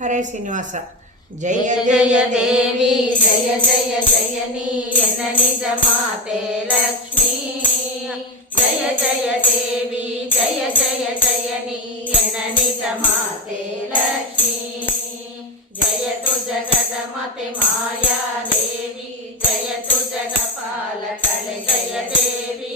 ಹರೇ ಶ್ರೀನಿವಾಸ. ಜಯ ಜಯ ದೇವಿ ಜಯ ಜಯ ಜಯನಿ ಎನ್ನ ನಿಜ ಮಾತೆ ಲಕ್ಷ್ಮೀ. ಜಯ ಜಯ ದೇವಿ ಜಯ ಜಯ ಜಯನಿ ಎನ್ನ ನಿಜ ಮಾತೆ ಲಕ್ಷ್ಮೀ. ಜಯತು ಜಗದ ಮಾತೆ ಮಾಯಾ ದೇವಿ ಜಯತು ಜಗಪಾಲಕಳೆ ಜಯ ದೇವಿ.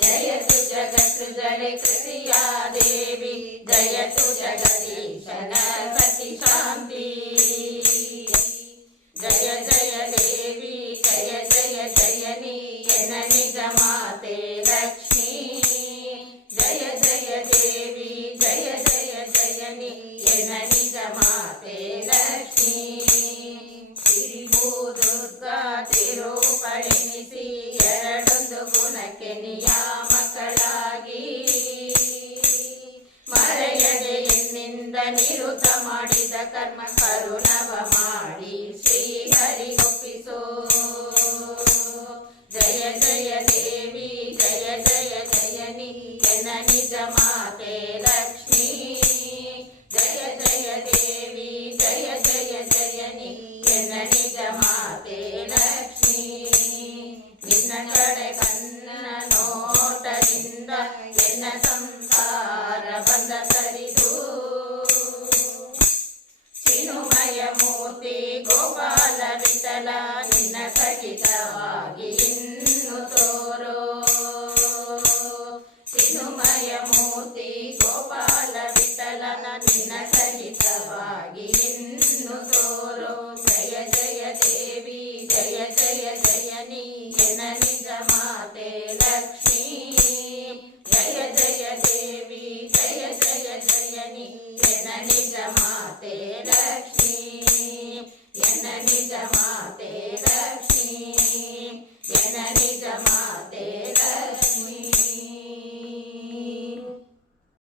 ಜಯತು ಜಗತ್ಸೃಜಳೆ ಕೃತಿಯಾ ದೇವಿ ಜಯತು ಜಗದೀಶನ ಸತಿ ಶಾಂತಿ. ಜಯ ಜಯ ದೇವಿ ಜಯ ಜಯ ಜಯನಿ ಎನ್ನ ನಿಜ ಮಾತೆ ಲಕ್ಷ್ಮೀ. ಜಯ ಜಯ ದೇವಿ ಜಯ ಜಯ ಜಯನಿ ಎನ್ನ ನಿಜ ಮಾತೆ ಲಕ್ಷ್ಮೀ. ದುರ್ಗಾ ತಿರುಪಳಿನಿಸಿ ಎರಡೊಂದು ಗುಣಕ್ಕೆ ನಿಯಾಮಕಳಾಗಿ ಮರೆಯದೆ ಎನ್ನಿಂದ ನಿರುತ ಮಾಡಿದ ಕರ್ಮ ಕರುಣವ ಮಾಡಿ ಶ್ರೀಹರಿಗೊಪ್ಪಿಸೋ. ಜಯ ಜಯ ದೇವಿ ಜಯ ಜಯ ಜಯನಿ ಎನ್ನ ನಿಜ ಮಾತೆ ಲಕ್ಷ್ಮೀ. ಜಯ ಜಯ ದೇವಿ ಜಯ ಜಯ ಜಯನಿ ಎನ್ನ ನಿಜ ಮಾತೆ ಲಕ್ಷ್ಮೀ. ನಿನ್ನ ಕಡೆ ಕನ್ನ ನೋಟದಿಂದ ಎನ್ನ ಸಂಸಾರ ಬಂದ ಸರಿದು ಚಿನುಮಯ ಮೂರ್ತಿ ಗೋಪಾಲ ವಿಠಲ ನಿನ್ನ ಸಹಿತವಾಗಿ ಇನ್ನು ತೋರೋ. ಚಿನುಮಯ ಮೂರ್ತಿ ಗೋಪಾಲ ವಿಠಲನ ನಿನ್ನ ಸಹಿತವಾಗಿ ಇನ್ನು ತೋರೋ. ಜಯ ಜಯ ದೇವಿ ಜಯ ಜಯ ಜಯನಿ ಎನ್ನ ನಿಜ ಮಾತೆ ಲಕ್ಷ್ಮೀ. ಜಯ ಜಯ ದೇವಿ ಜಯ ಜಯ ಜಯನಿ ಎನ್ನ ನಿಜ ಮಾತೆ ಲಕ್ಷ್ಮೀ.